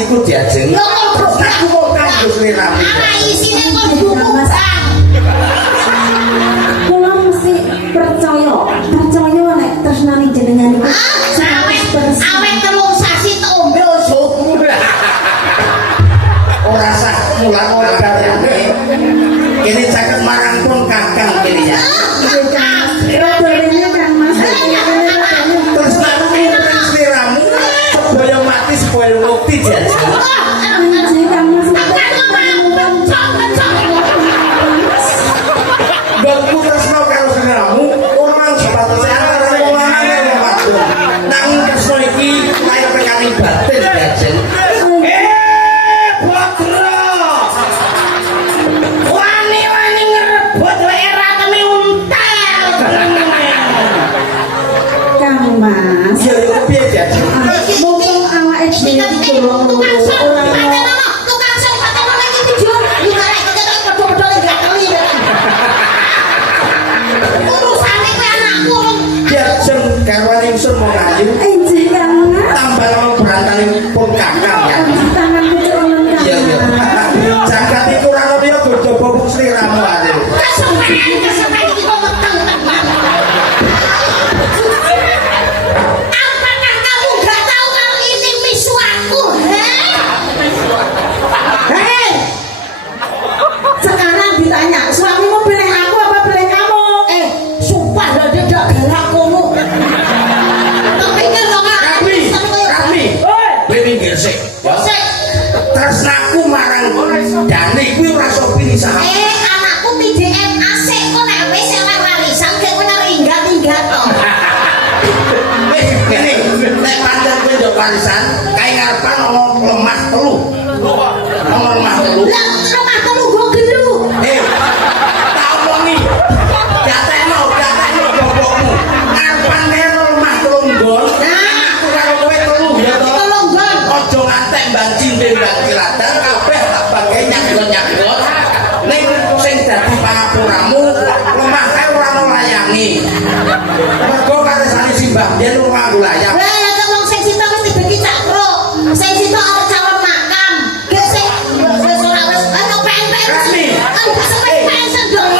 iku diajeng. Aku mau kanggo sliramu. Ana isine kok buku bang. Kula mesti percaya nek tresnani jenengan iku Awet telung sasi tak ombe ojo. Ora sah mulang-mulang karyane. Kene caket marang pun kakang kene ya. Rodolene kan Mas. Terus nek pring sliramu supaya mati supaya mukti jajal. Jadi kan Mas. Bangku tresno karo sliramu ora sepatutnya antarane wong lanang lan wong wadon. Nang tresno iki kaya pekaning batin jajal. Wani-wani ngerebut wae ra kene untel. Kang Mas. Ya yo piye jajal? Mumpung awake dhewe iki durung lulus ora Tukang sing patene iki tujuan yo arek ketok padha-padha gak kali. Urusane kowe anakku. Jajal karwane ingsun mau ngayu. enjih Kang Mas. Tambah mau berantali pun kakang ya. Tangan kucuk Kang. Iya iya. Jangkat itu ora ono yo godo bobok sliramu ae. Kesampean iki kok meteng. Apakah kamu gak tahu kalau ini misu aku? Hei. Sekarang ditanya, suamimu pilih aku apa pilih kamu? Sumpah dah dia gak galak kamu. Tapi kan lo Kami. Kowe minggir sik. Ya. Tresnaku marang Dani kuwi ora iso pilih saham. Anakku PDM asik kok nek wis oleh warisan gek kowe nang inggat-inggat to. Wis kene nek pancen kowe ndok warisan kae ngarepan ono lemah telu. Ono lemah telu. Lah rumah telu go gelu. Tak omongi. Gatekno bapakmu. Ngarepan kene lemah telu nggon. Aku karo kowe telu ya to. Tolonggon. Ojo ngantek banjing mbak kilatan kabeh tak bagai nyakon-nyakon. Ning sing dadi pangapuramu lemah kae ora ono layangi. Mergo karesane simbah yen ora layang. Lah ya wong sing sita wis dibeki cakro. Sing sita arep calon makam. Gek sing wis ora wis ono PNPN. Rasmi. Kan gak sampe pensiun dong.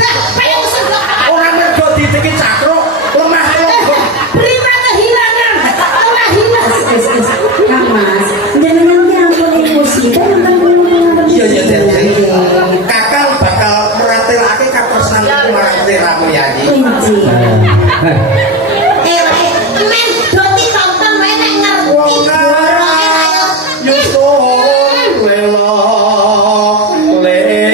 Gak pensiun dong. Ora mergo diteki cakro lemah telu. Berita kehilangan. Ora hilang. Kang Mas, jenengan ki ampun emosi, kok enten ngono. Iya iya Dek. Kakang bakal meratelake katresnanku marang sliramu ya iki. Enjih. Men doti tonton wae nek ngerti boroke ayo. Nyusun lelo lelo.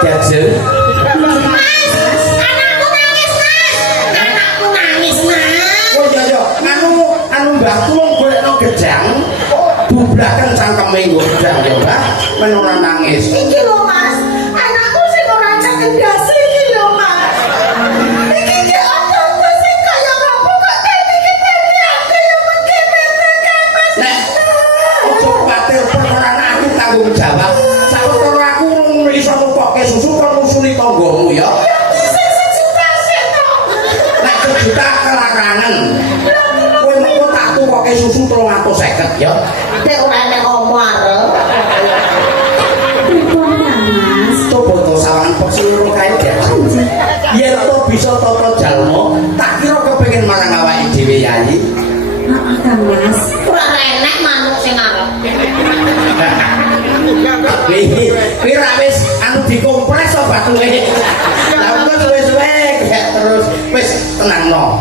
Jajal. Dalam Kang Mas. Kantas luas Jajal. Mas, anakku nangis, Mas. Anakku nangis, Mas. Oh iya iya, anu Mbah tulung golekno gedang. Bublaken cangkeme nggo gedang ya, Mbah. Men ora nangis. Iki lho, Mas. Anakku sing ora cerdas iki lho, Mas. Iki ki opo sing kaya ngopo kok iki aku yo mengkene kan, Mas. Nek ojo kuwatir perkara aku tanggung jawab. Sawetara aku urung iso nukokke susu kon musuli tanggamu ya. Nek kejuta kelarangan. Kowe mengko tak tukokke susu 350 ya. Nek ora nek omar. Pripun Kang Mas? Coba to sawangan pesulur kae ya. Yen to bisa tata jalma, tak kira kepengin marang awake dhewe yayi. Heeh Kang Mas. Ora enek manuk sing arep. Kuwi ra wis anu dikompres to batuke. Lah kok suwe-suwe kayak terus wis tenangno.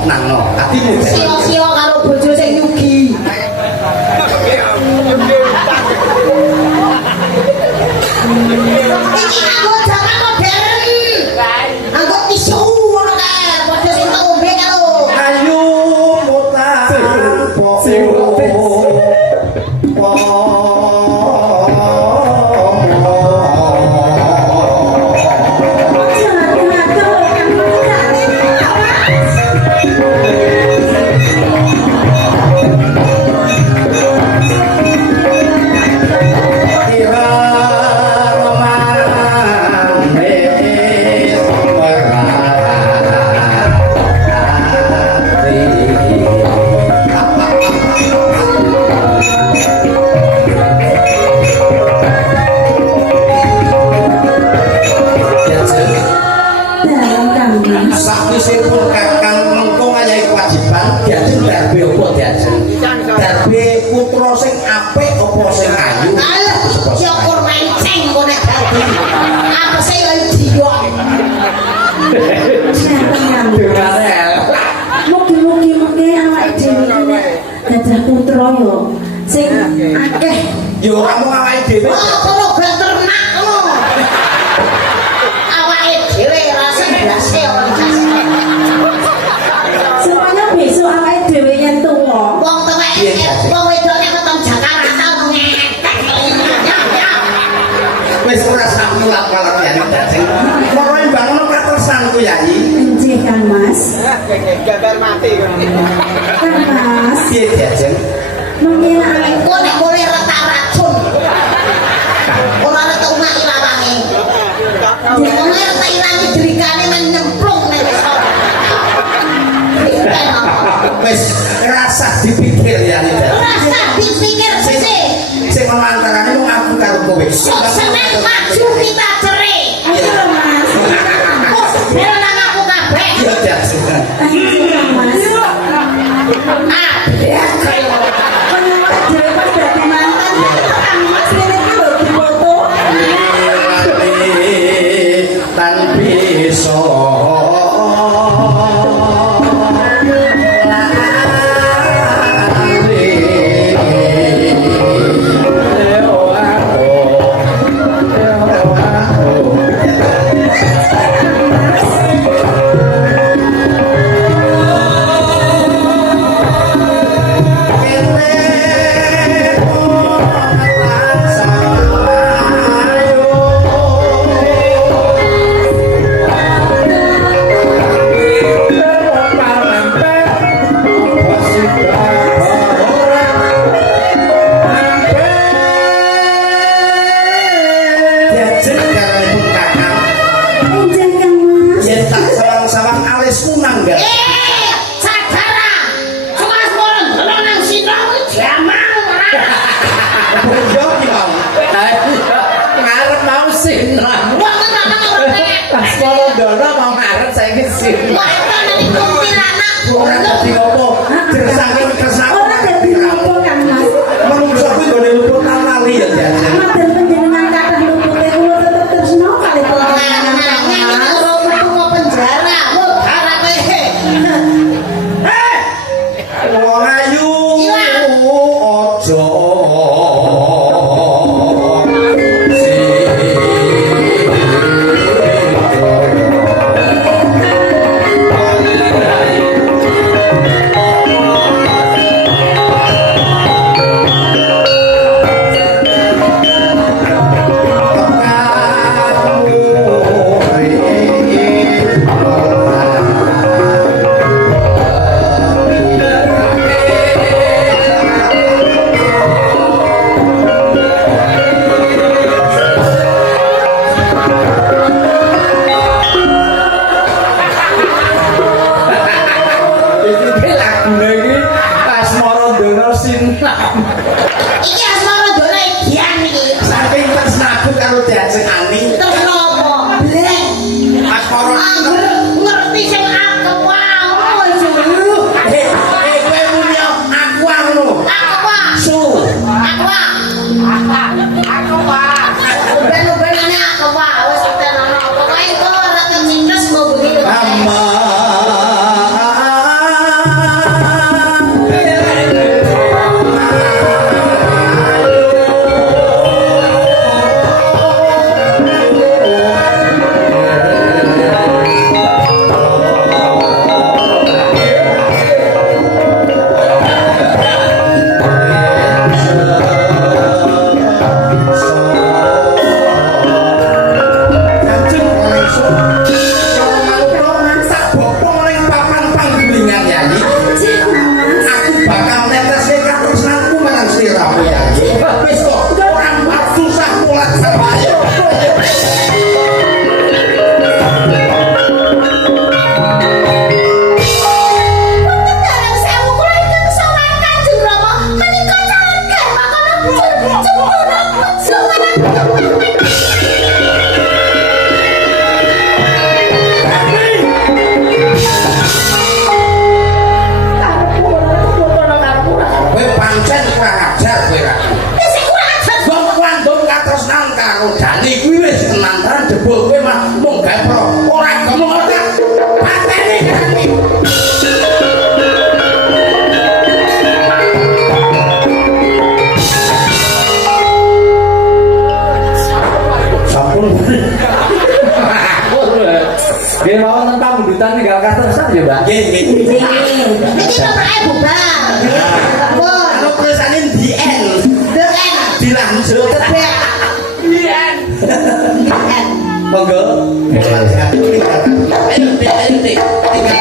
Atimu Sio-sio karo bojo sing nyugi. Iki aku jaman modern. Aku tisu ngono kae, padha sing tak ombe karo. ayu Lho kamu awake dhewe. Oh, kono ben ternak kono. Awake dhewe rasa ndase ora jasa. Semuanya besok awake dhewe yen tuwa. Wong tuwek wong wedok ketemu Jakarta tau ngetek. Wis ora sak mulat malah ya dadi. Moro bangun katersan ku Yai. Nggih Kang Mas. Gambar mati. Kang Mas. Piye Jajeng? Mengira Engko nek boleh retak racun. Ora retak umak ilawange. Wong retak ilangi drikane men nyemplung nek Wis rasa dipikir ya Ida. rasa dipikir sih. Sing ono antarane wong aku karo kowe. Sok seneng maju kita cerai. ayo Mas. Kok bel nang aku kabeh. Iya Jajeng. Ayo Kang Mas. Ah, ya kaya Penawar dhewe pas dadi mantan Kang Mas rene iki lho difoto. Tan bisa Enjang Kang Mas. yen tak sawang-sawang alismu nanggal. sadara. Sukas molen dono nang sinau jamal ora. Yo ki mau. Ngarep mau sinan. Wong ngono ora. Pas Polondono mau ngarep saiki sinan. Wah, tenan iki kuntilanak. Ora dadi opo. Jersake kersake. Ora dadi apa Kang Mas. Menungso kuwi gone luput lali ya Jajeng. Madan panjenengan kathah lupute kula tetep tresno kali kula. Wong ayu aja Iki lagune iki pas Polondono sinan. Iki asmara dole gian iki. saking tresnaku karo Jajeng Ani. Terus nopo? Blek. Asmara Angger ngerti sing aku wae. kowe muni aku ngono. Aku wae. Su. Aku wae. Aku wae. Ben-benane aku wae wis tenan apa kae kok ora kecintes kok begitu. Ama Jajeng ora iso. Tak bopong ning papan panggulingan Yai. Cek Kang Mas. Aku bakal netesne katresnanku marang sliramu Yai. Wis kok ora susah mulat sawayo. Dalam sewu kula iki kesowan Kanjeng Rama menika calon garwa kana jempuna Kowe pancen kurang ajar kowe ra. Wong kandung katresnan karo Dani kuwi wis tenan-tenan jebul kowe mah mung gawe pro. Ora ngomong ora. Pateni Dani. Nggih mau tentang bundutan ninggal katesan ya, Mbak. Nggih, nggih. Ini nomornya bubar. Pun. Kalau tulisannya the end, Dengan. dilanjut. Tebek. Monggo. Ayo, Dik, tinggal.